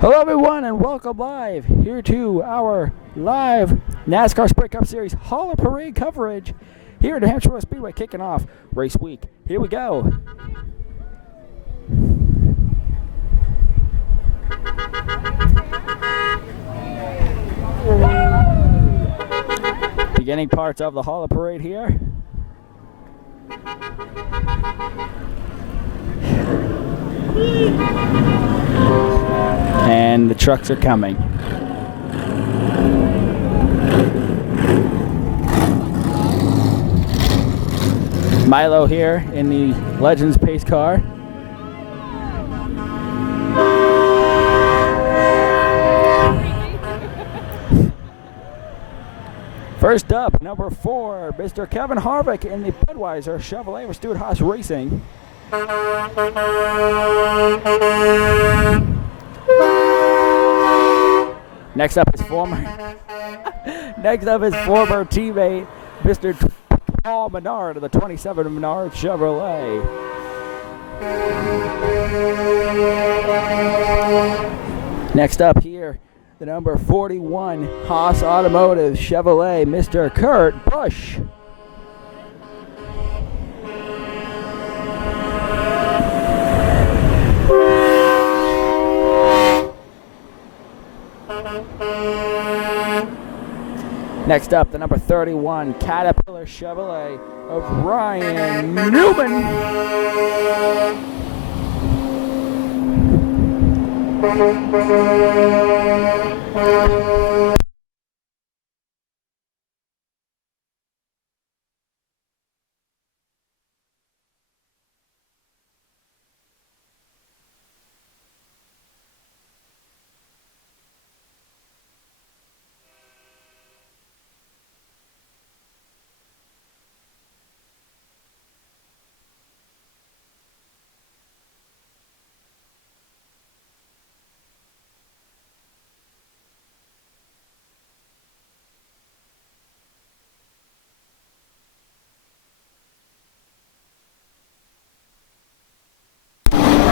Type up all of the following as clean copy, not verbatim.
Hello everyone and welcome live here to our live NASCAR Sprint Cup Series Hall of Parade coverage here at Hampshire Speedway, kicking off race week. Here we go. Beginning parts of the Hall of Parade here. And the trucks are coming. Milo here in the Legends pace car. First up, number 4, Mr. Kevin Harvick in the Budweiser Chevrolet for Stuart Haas Racing. Next up is former teammate, Mr. Paul Menard of the 27 Menard Chevrolet. Next up here, the number 41 Haas Automotive Chevrolet, Mr. Kurt Busch. Next up, the number 31 Caterpillar Chevrolet of Ryan Newman.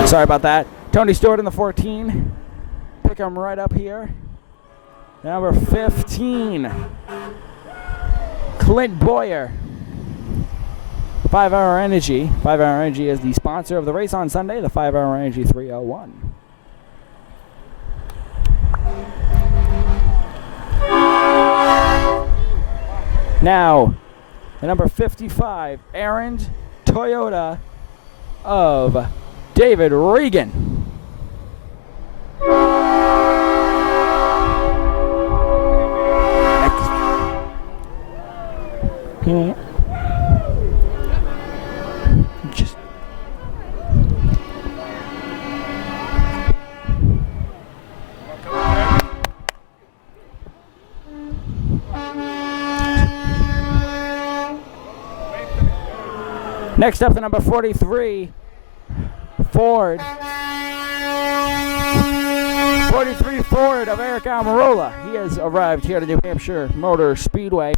Sorry about that. Tony Stewart in the 14. Pick him right up here. Number 15, Clint Boyer. 5 Hour Energy. 5 Hour Energy is the sponsor of the race on Sunday, the 5 Hour Energy 301. Now, the number 55, Aaron Toyota of David Regan. Next up, the number 43 Ford. 43 Ford of Eric Almirola. He has arrived here to New Hampshire Motor Speedway.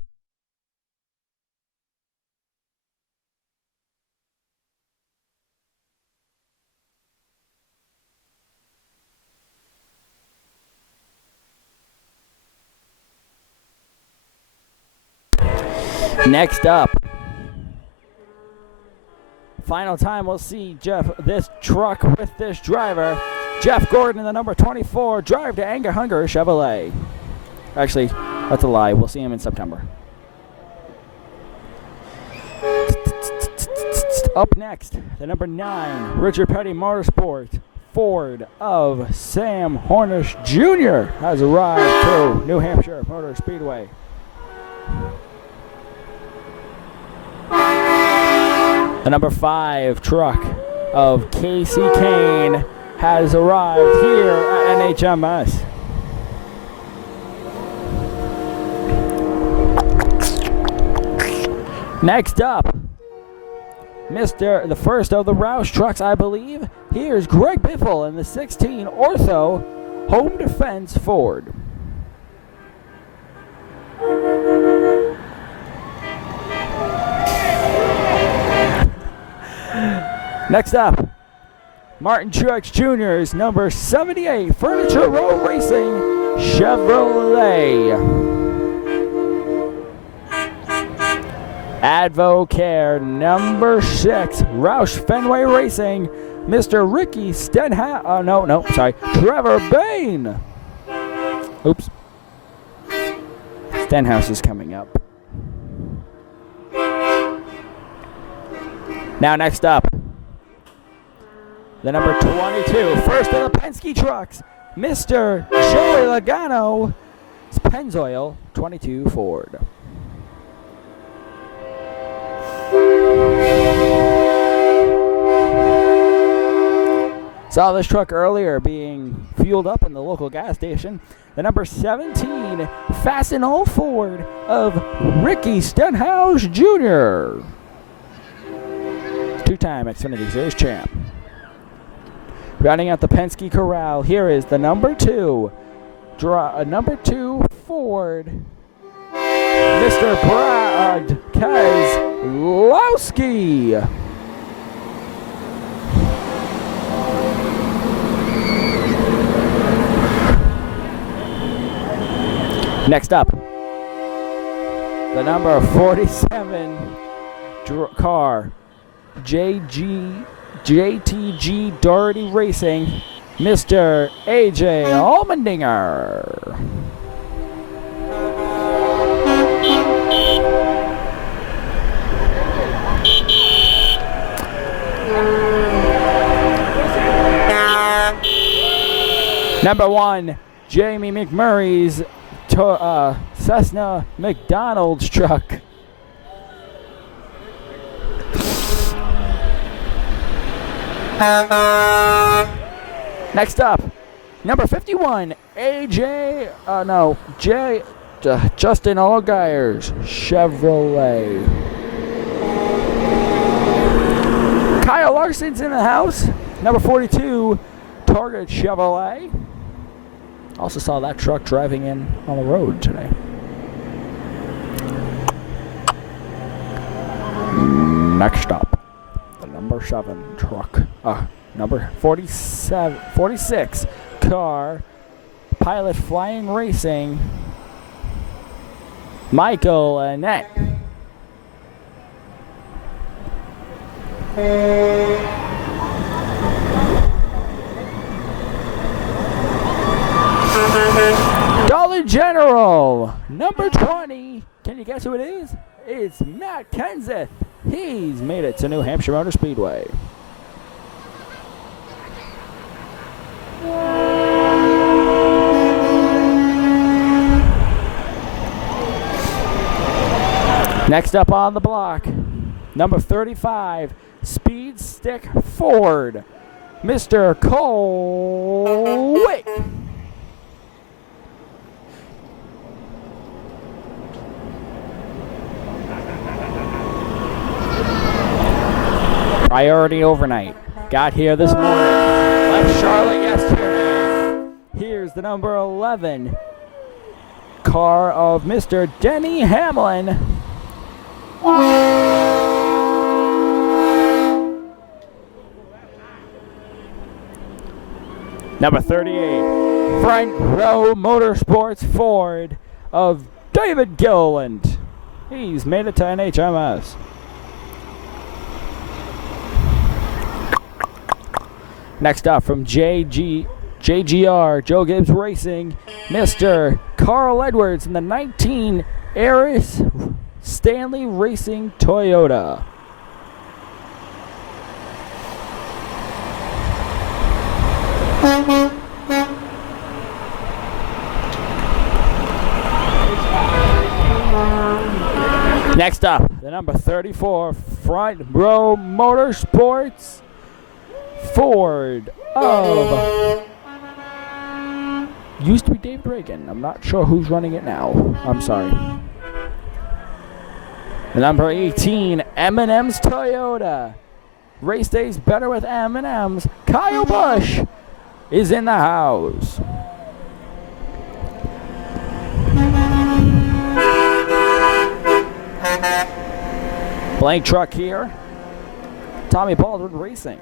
Next up, final time we'll see this truck with this driver, Jeff Gordon in the number 24 Drive to Anger Hunger Chevrolet. Actually, that's a lie. We'll see him in September. Up next, the number 9 Richard Petty Motorsport Ford of Sam Hornish Jr. has arrived to New Hampshire Motor Speedway. The number 5 truck of Casey Kane has arrived here at NHMS. Next up, the first of the Roush trucks, I believe. Here's Greg Biffle in the 16 Ortho Home Defense Ford. Next up, Martin Truex Jr.'s number 78 Furniture Row Racing Chevrolet. Advocare number 6 Roush Fenway Racing, Mr. Ricky Stenhouse. Trevor Bayne. Oops. Stenhouse is coming up. Now next up, the number 22, first of the Penske trucks, Mr. Joey Logano, Pennzoil 22 Ford. Saw this truck earlier being fueled up in the local gas station. The number 17, Fastenal Ford of Ricky Stenhouse Jr., two-time Xfinity Series champ. Rounding out the Penske Corral, here is the number 2 Ford, Mr. Brad Keselowski. Next up, the number 47 car, JTG Doherty Racing, Mr. AJ Allmendinger. Number 1, Jamie McMurray's Cessna McDonald's truck. Next up, number 51, Justin Allgaier's Chevrolet. Kyle Larson's in the house. Number 42, Target Chevrolet. Also saw that truck driving in on the road today. Next up, the number 7 truck. Number 46 car, Pilot Flying Racing, Michael Annette. Dollar General, number 20. Can you guess who it is? It's Matt Kenseth. He's made it to New Hampshire Motor Speedway. Next up on the block, number 35, Speed Stick Ford, Mr. Cole Wick. Priority overnight. Got here this morning. Left Charlotte yesterday. Here's the number 11 car of Mr. Denny Hamlin. Number 38, Front Row Motorsports Ford of David Gilliland. He's made it to NHMS. Next up from JGR, Joe Gibbs Racing, Mr. Carl Edwards in the 19 Aris Stanley Racing Toyota. Next up, the number 34 Front Row Motorsports Ford of used to be David Reagan. I'm not sure who's running it now. I'm sorry. The number 18 M&M's Toyota. Race days better with M&M's. Kyle Busch is in the house. Blank truck here. Tommy Baldwin Racing.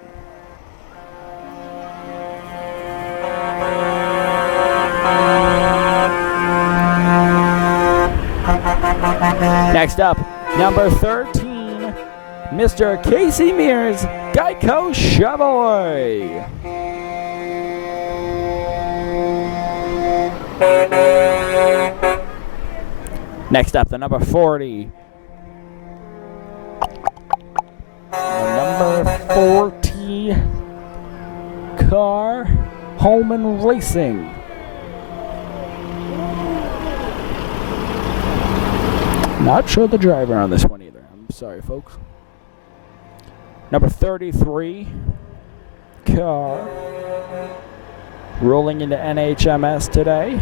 Next up, number 13, Mr. Casey Mears, Geico Chevrolet. Next up, the number 40. The number 40 car, Holman Racing. Not sure the driver on this one either. I'm sorry, folks. Number 33 car, rolling into NHMS today.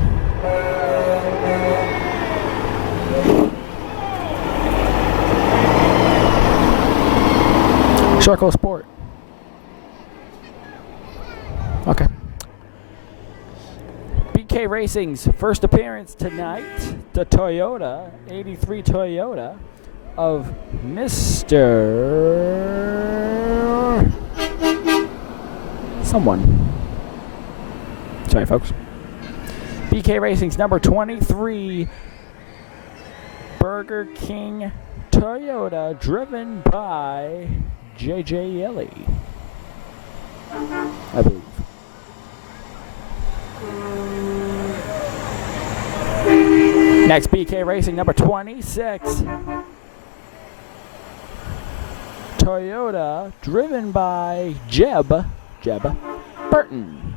Circle Sport. Okay. BK Racing's first appearance tonight, the Toyota, 83 Toyota of Mr. someone. Sorry, folks. BK Racing's number 23 Burger King Toyota, driven by JJ Yelly, I believe. Next, BK Racing, number 26 Toyota, driven by Jeb Burton.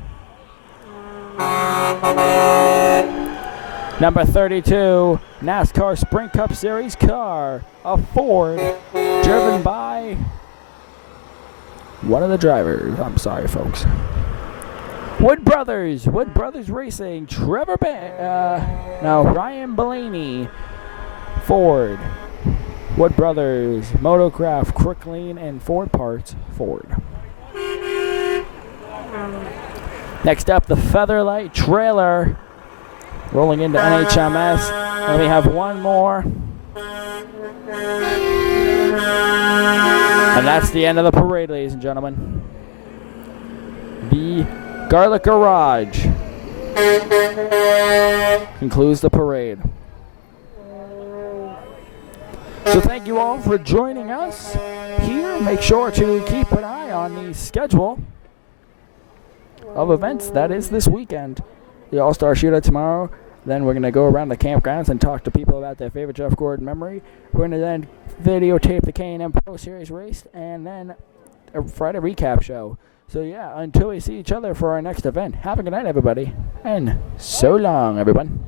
Number 32 NASCAR Sprint Cup Series car, a Ford, driven by one of the drivers. I'm sorry, folks. Wood Brothers Racing, Ryan Blaney, Ford. Wood Brothers, Motocraft, Crooklyn, and Ford Parts, Ford. Next up, the Featherlight Trailer, rolling into NHMS. And we have one more. And that's the end of the parade, ladies and gentlemen. The Garlic Garage concludes the parade. So thank you all for joining us here. Make sure to keep an eye on the schedule of events that is this weekend. The All-Star Shootout tomorrow. Then we're going to go around the campgrounds and talk to people about their favorite Jeff Gordon memory. We're going to then videotape the K&M Pro Series race and then a Friday recap show. So yeah, until we see each other for our next event, have a good night, everybody. And so long, everyone.